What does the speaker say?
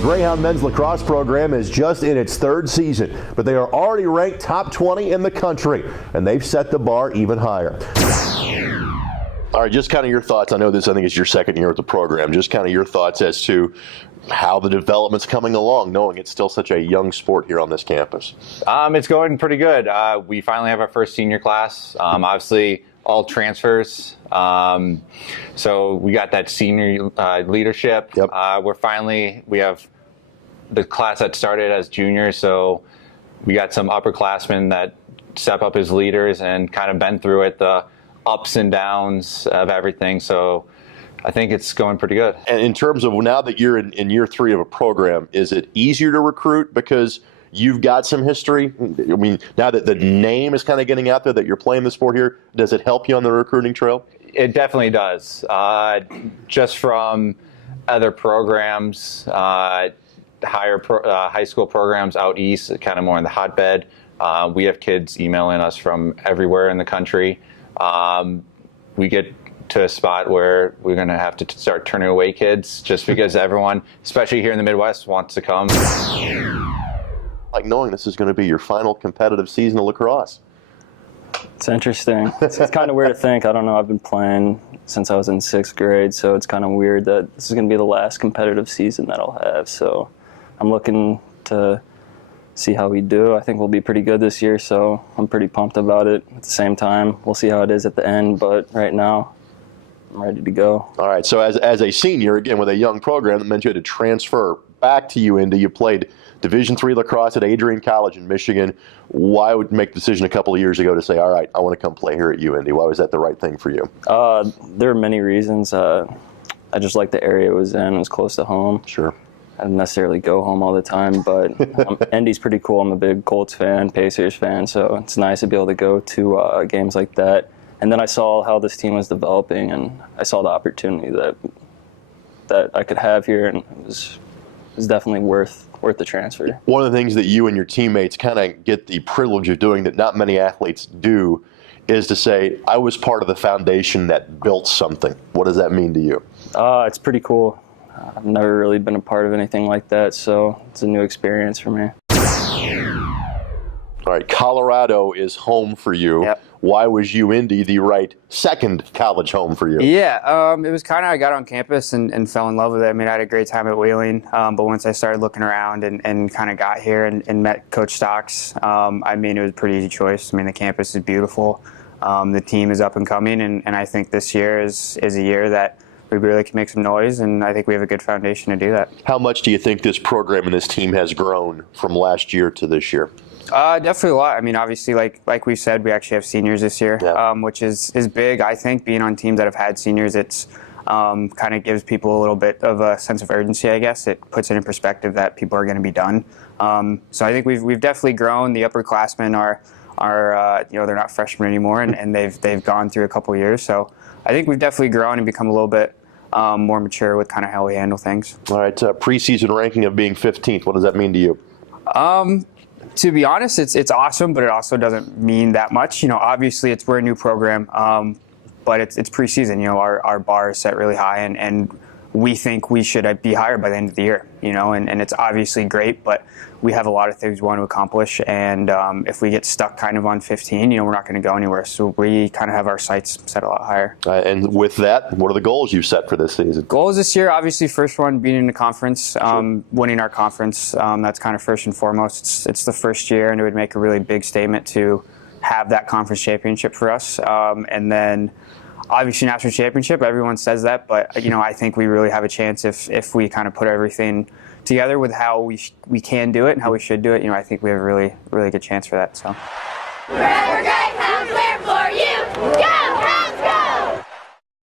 The Greyhound men's lacrosse program is just in its third season, but they are already ranked top 20 in the country, and they've set the bar even higher. All right, just kind of your thoughts. I know this, I think, is your second year at the program. Just kind of your thoughts as to how the development's coming along, knowing it's still such a young sport here on this campus. It's going pretty good. We finally have our first senior class. Obviously, all transfers. So we got that senior leadership. Yep. We have the class that started as juniors, so we got some upperclassmen that step up as leaders and kind of been through it, the ups and downs of everything. So I think it's going pretty good. And in terms of now that you're in year 3 of a program, is it easier to recruit because you've got some history? I mean, now that the name is kind of getting out there that you're playing the sport here, does it help you on the recruiting trail? It definitely does. Just from other programs, high school programs out east, kind of more in the hotbed. We have kids emailing us from everywhere in the country. We get to a spot where we're going to have to start turning away kids just because everyone, especially here in the Midwest, wants to come. Like knowing this is going to be your final competitive season of lacrosse. It's interesting. It's kind of weird to think. I don't know. I've been playing since I was in 6th grade, so it's kind of weird that this is going to be the last competitive season that I'll have. So I'm looking to see how we do. I think we'll be pretty good this year, so I'm pretty pumped about it. At the same time, we'll see how it is at the end, but right now, I'm ready to go. All right, so as a senior, again, with a young program, that meant you had to transfer back to UIndy. You played Division III lacrosse at Adrian College in Michigan. Why would you make the decision a couple of years ago to say, all right, I want to come play here at UIndy? Why was that the right thing for you? There are many reasons. I just like the area it was in. It was close to home. Sure. I didn't necessarily go home all the time, but Indy's pretty cool. I'm a big Colts fan, Pacers fan, so it's nice to be able to go to games like that. And then I saw how this team was developing, and I saw the opportunity that I could have here, and it was definitely worth the transfer. One of the things that you and your teammates kind of get the privilege of doing that not many athletes do is to say, I was part of the foundation that built something. What does that mean to you? It's pretty cool. I've never really been a part of anything like that, so it's a new experience for me. All right, Colorado is home for you. Yep. Why was UIndy the right second college home for you? Yeah, it was kind of, I got on campus and fell in love with it. I mean, I had a great time at Wheeling, but once I started looking around and kind of got here and met Coach Stocks, I mean, it was a pretty easy choice. I mean, the campus is beautiful. The team is up and coming, and I think this year is a year that we really can make some noise, and I think we have a good foundation to do that. How much do you think this program and this team has grown from last year to this year? Definitely a lot. I mean, obviously, like we said, we actually have seniors this year, yeah. Which is big. I think being on teams that have had seniors, it's kind of gives people a little bit of a sense of urgency, I guess. It puts it in perspective that people are going to be done. So I think we've definitely grown. The upperclassmen are they're not freshmen anymore, and they've gone through a couple years. So I think we've definitely grown and become a little bit more mature with kind of how we handle things. All right, preseason ranking of being 15th. What does that mean to you? To be honest, it's awesome, but it also doesn't mean that much. You know, obviously we're a new program, but it's preseason. You know, our bar is set really high, and we think we should be higher by the end of the year. You know, and it's obviously great, but we have a lot of things we want to accomplish, and if we get stuck kind of on 15, you know, we're not going to go anywhere. So we kind of have our sights set a lot higher. And with that, what are the goals you set for this season? Goals this year, obviously, first one being in the conference, winning our conference. That's kind of first and foremost. It's the first year, and it would make a really big statement to have that conference championship for us. And then, obviously, national championship. Everyone says that, but you know, I think we really have a chance if we kind of put everything together with how we can do it and how we should do it. You know, I think we have a really good chance for that. So.